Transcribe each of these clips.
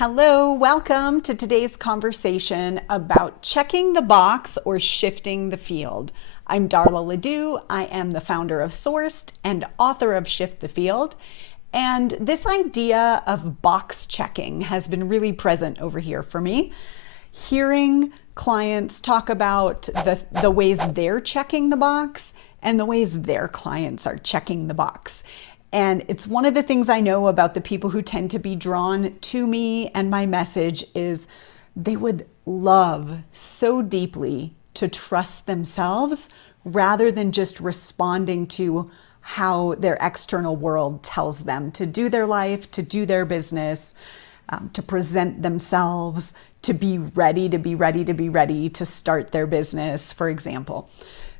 Hello, welcome to today's conversation about checking the box or shifting the field. I'm Darla LeDoux. I am the founder of Sourced and author of Shift the Field. And this idea of box checking has been really present over here for me. Hearing clients talk about the ways they're checking the box and the ways their clients are checking the box. And it's one of the things I know about the people who tend to be drawn to me and my message is they would love so deeply to trust themselves rather than just responding to how their external world tells them to do their life, to do their business, to present themselves, to be ready to start their business, for example.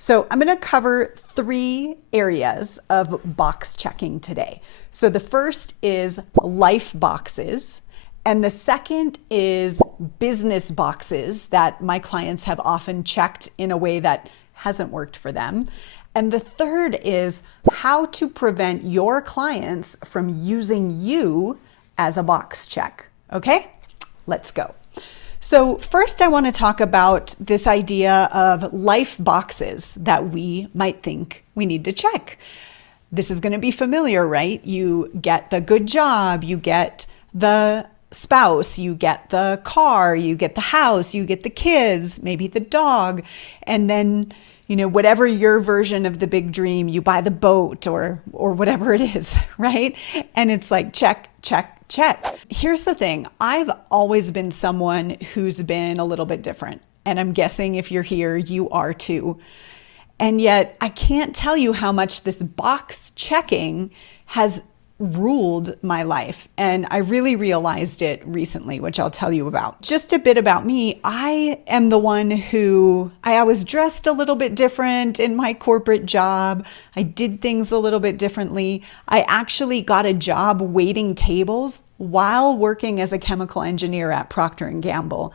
So I'm going to cover 3 areas of box checking today. So the first is life boxes, and the second is business boxes that my clients have often checked in a way that hasn't worked for them. And the third is how to prevent your clients from using you as a box check. Okay, let's go. So first I want to talk about this idea of life boxes that we might think we need to check. This is going to be familiar, right? You get the good job, you get the spouse, you get the car, you get the house, you get the kids, maybe the dog, and then whatever your version of the big dream, you buy the boat or whatever it is, right? And it's like check, check, check. Here's the thing. I've always been someone who's been a little bit different. And I'm guessing if you're here, you are too. And yet I can't tell you how much this box checking has ruled my life. And I really realized it recently, which I'll tell you about. Just a bit about me. I am the one who I was dressed a little bit different in my corporate job. I did things a little bit differently. I actually got a job waiting tables while working as a chemical engineer at Procter & Gamble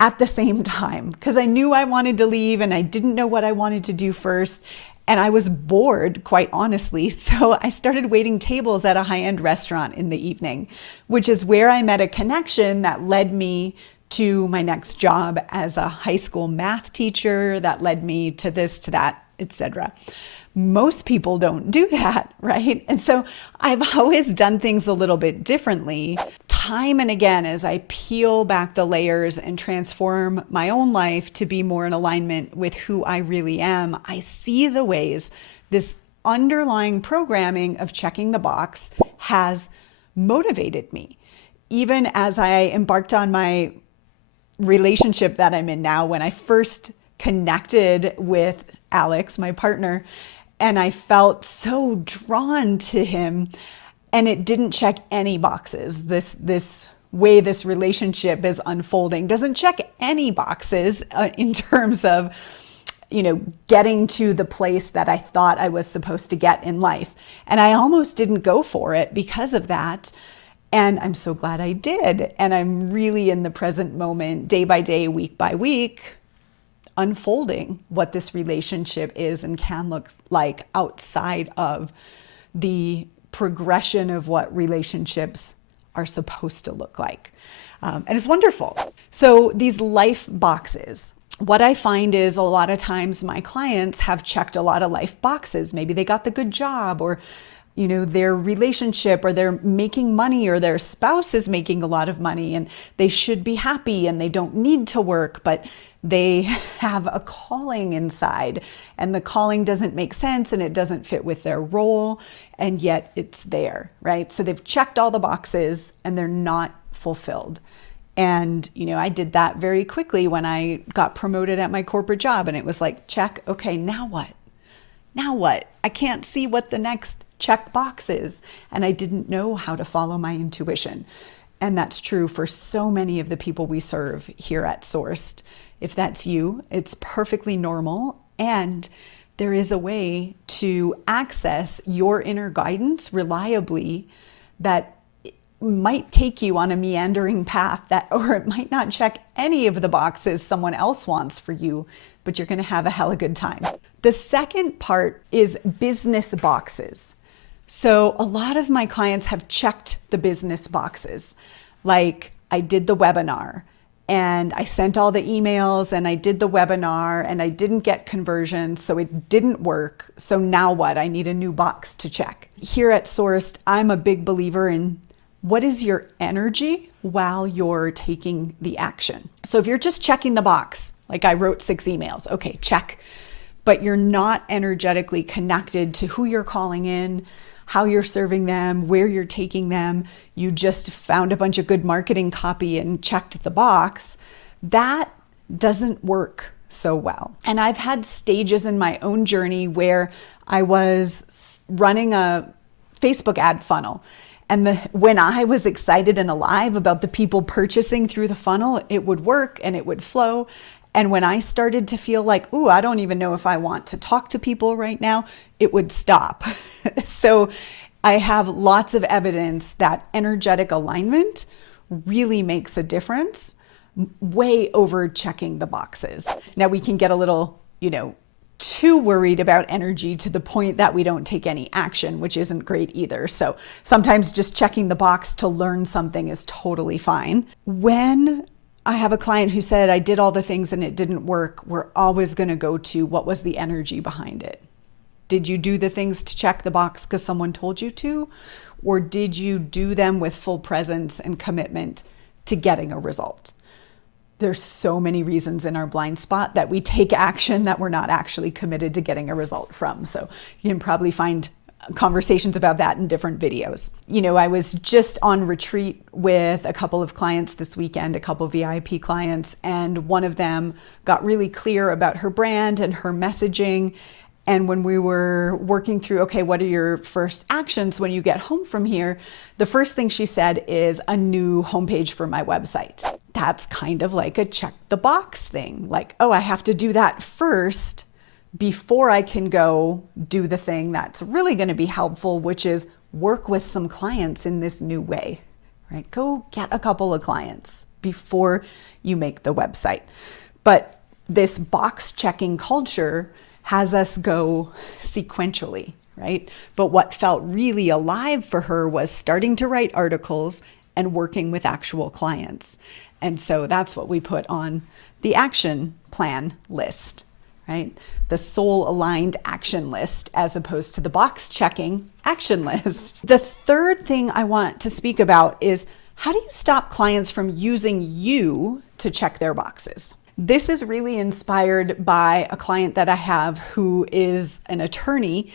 at the same time, because I knew I wanted to leave and I didn't know what I wanted to do first. And I was bored, quite honestly. So I started waiting tables at a high-end restaurant in the evening, which is where I met a connection that led me to my next job as a high school math teacher, that led me to this, to that, etc. Most people don't do that, right? And so I've always done things a little bit differently. Time and again, as I peel back the layers and transform my own life to be more in alignment with who I really am, I see the ways this underlying programming of checking the box has motivated me. Even as I embarked on my relationship that I'm in now, when I first connected with Alex, my partner, and I felt so drawn to him, and it didn't check any boxes. This way this relationship is unfolding doesn't check any boxes in terms of, getting to the place that I thought I was supposed to get in life. And I almost didn't go for it because of that. And I'm so glad I did. And I'm really in the present moment, day by day, week by week, unfolding what this relationship is and can look like outside of the progression of what relationships are supposed to look like. And it's wonderful. So these life boxes, what I find is a lot of times my clients have checked a lot of life boxes. Maybe they got the good job, or their relationship, or they're making money, or their spouse is making a lot of money and they should be happy and they don't need to work, but they have a calling inside and the calling doesn't make sense and it doesn't fit with their role, and yet it's there, right? So they've checked all the boxes and they're not fulfilled. And, I did that very quickly when I got promoted at my corporate job, and it was like, check, okay, now what? Now what? I can't see what the next check box is. And I didn't know how to follow my intuition. And that's true for so many of the people we serve here at Sourced. If that's you, it's perfectly normal. And there is a way to access your inner guidance reliably that might take you on a meandering path or it might not check any of the boxes someone else wants for you, but you're going to have a hella good time. The second part is business boxes. So a lot of my clients have checked the business boxes, like I did the webinar and I sent all the emails and I did the webinar and I didn't get conversions, so it didn't work. So now what? I need a new box to check. Here at Sourced, I'm a big believer in what is your energy while you're taking the action. So if you're just checking the box, like I wrote 6 emails, okay, check, but you're not energetically connected to who you're calling in, how you're serving them, where you're taking them, you just found a bunch of good marketing copy and checked the box, that doesn't work so well. And I've had stages in my own journey where I was running a Facebook ad funnel. And when I was excited and alive about the people purchasing through the funnel, it would work and it would flow. And when I started to feel like, ooh, I don't even know if I want to talk to people right now, it would stop. So I have lots of evidence that energetic alignment really makes a difference, way over checking the boxes. Now we can get a little, too worried about energy to the point that we don't take any action, which isn't great either. So sometimes just checking the box to learn something is totally fine. When I have a client who said, I did all the things and it didn't work, we're always going to go to what was the energy behind it. Did you do the things to check the box because someone told you to? Or did you do them with full presence and commitment to getting a result? There's so many reasons in our blind spot that we take action that we're not actually committed to getting a result from. So you can probably find conversations about that in different videos. I was just on retreat with a couple of clients this weekend, a couple of VIP clients, and one of them got really clear about her brand and her messaging. And when we were working through, okay, what are your first actions when you get home from here? The first thing she said is a new homepage for my website. That's kind of like a check the box thing. Like, oh, I have to do that first before I can go do the thing that's really going to be helpful, which is work with some clients in this new way, right? Go get a couple of clients before you make the website. But this box checking culture has us go sequentially, right? But what felt really alive for her was starting to write articles and working with actual clients. And so that's what we put on the action plan list, right? The soul aligned action list as opposed to the box checking action list. The third thing I want to speak about is how do you stop clients from using you to check their boxes? This is really inspired by a client that I have who is an attorney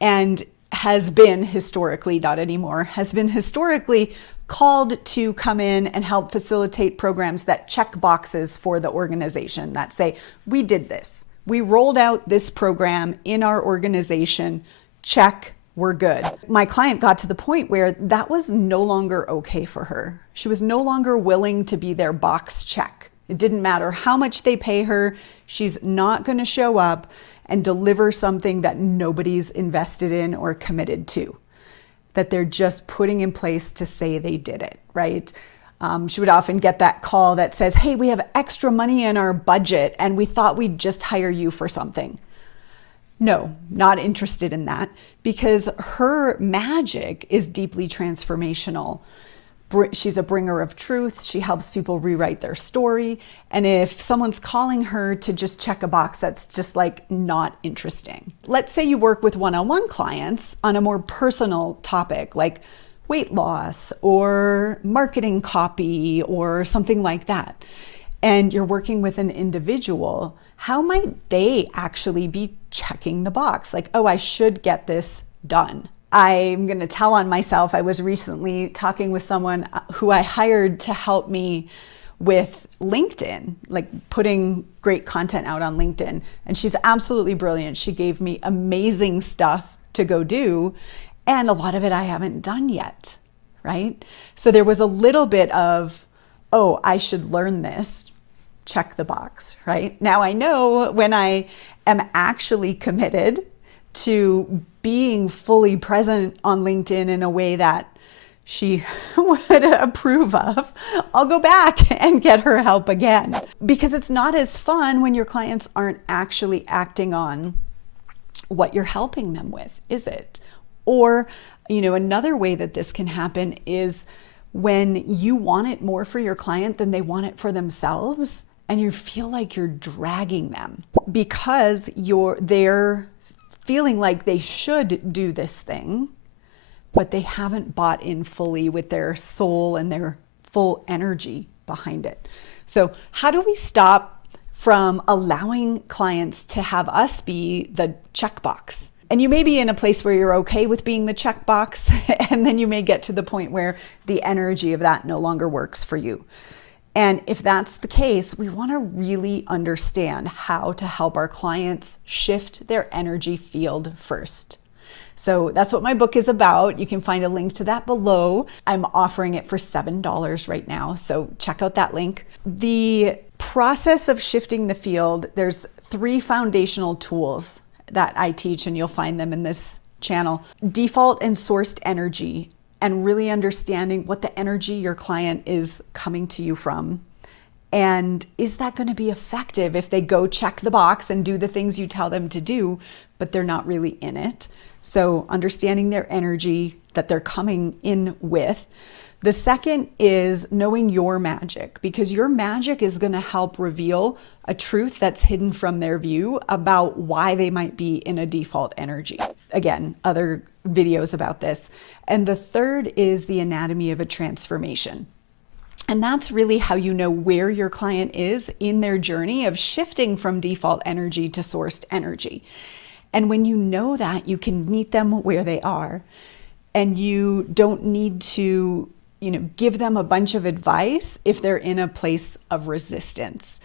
and has been historically, not anymore, has been historically called to come in and help facilitate programs that check boxes for the organization that say, we did this. We rolled out this program in our organization, check, we're good. My client got to the point where that was no longer okay for her. She was no longer willing to be their box check. It didn't matter how much they pay her. She's not going to show up and deliver something that nobody's invested in or committed to, that they're just putting in place to say they did it, right? She would often get that call that says, hey, we have extra money in our budget and we thought we'd just hire you for something. No, not interested in that, because her magic is deeply transformational. She's a bringer of truth. She helps people rewrite their story. And if someone's calling her to just check a box, that's just like not interesting. Let's say you work with one-on-one clients on a more personal topic like weight loss or marketing copy or something like that. And you're working with an individual. How might they actually be checking the box? Like, oh, I should get this done. I'm going to tell on myself. I was recently talking with someone who I hired to help me with LinkedIn, like putting great content out on LinkedIn. And she's absolutely brilliant. She gave me amazing stuff to go do. And a lot of it I haven't done yet, right? So there was a little bit of, oh, I should learn this. Check the box, right? Now I know when I am actually committed to being fully present on LinkedIn in a way that she would approve of, I'll go back and get her help again. Because it's not as fun when your clients aren't actually acting on what you're helping them with, is it? Or, another way that this can happen is when you want it more for your client than they want it for themselves, and you feel like you're dragging them because they're feeling like they should do this thing, but they haven't bought in fully with their soul and their full energy behind it. So how do we stop from allowing clients to have us be the checkbox? And you may be in a place where you're okay with being the checkbox, and then you may get to the point where the energy of that no longer works for you. And if that's the case, we want to really understand how to help our clients shift their energy field first. So that's what my book is about. You can find a link to that below. I'm offering it for $7 right now, so check out that link. The process of shifting the field, there's 3 foundational tools that I teach, and you'll find them in this channel. Default and sourced energy, and really understanding what the energy your client is coming to you from. And is that going to be effective if they go check the box and do the things you tell them to do, but they're not really in it? So understanding their energy that they're coming in with. The second is knowing your magic, because your magic is going to help reveal a truth that's hidden from their view about why they might be in a default energy. Again, other videos about this. And the third is the anatomy of a transformation. And that's really how you know where your client is in their journey of shifting from default energy to sourced energy. And when you know that, you can meet them where they are, and you don't need to give them a bunch of advice if they're in a place of resistance.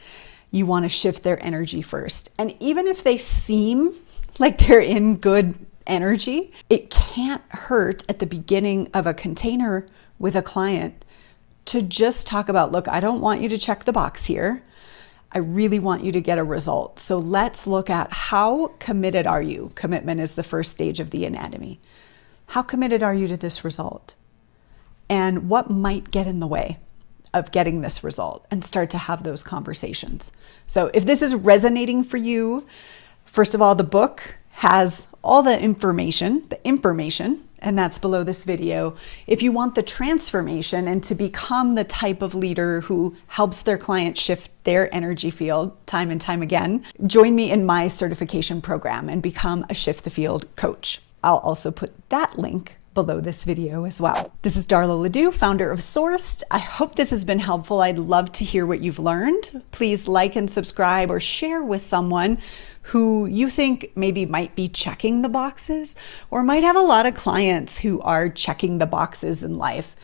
You want to shift their energy first. And even if they seem like they're in good energy, it can't hurt at the beginning of a container with a client to just talk about, look, I don't want you to check the box here. I really want you to get a result. So let's look at how committed are you? Commitment is the first stage of the anatomy. How committed are you to this result? And what might get in the way of getting this result, and start to have those conversations. So if this is resonating for you, first of all, the book has all the information, and that's below this video. If you want the transformation and to become the type of leader who helps their clients shift their energy field time and time again, join me in my certification program and become a Shift the Field coach. I'll also put that link below this video as well. This is Darla LeDoux, founder of Sourced. I hope this has been helpful. I'd love to hear what you've learned. Please like and subscribe, or share with someone who you think maybe might be checking the boxes, or might have a lot of clients who are checking the boxes in life.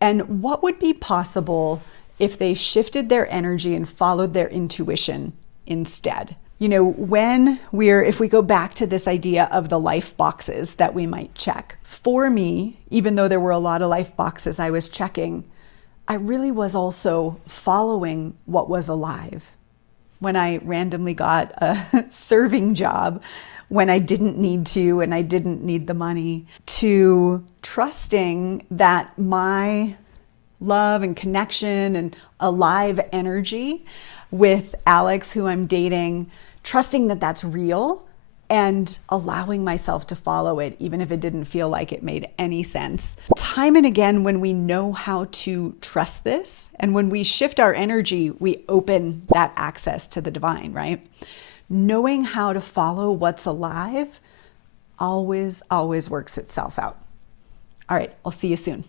And what would be possible if they shifted their energy and followed their intuition instead? If we go back to this idea of the life boxes that we might check, for me, even though there were a lot of life boxes I was checking, I really was also following what was alive. When I randomly got a serving job when I didn't need to and I didn't need the money, to trusting that my love and connection and alive energy with Alex, who I'm dating, trusting that that's real and allowing myself to follow it, even if it didn't feel like it made any sense. Time and again, when we know how to trust this, and when we shift our energy, we open that access to the divine, right? Knowing how to follow what's alive always works itself out. All right, I'll see you soon.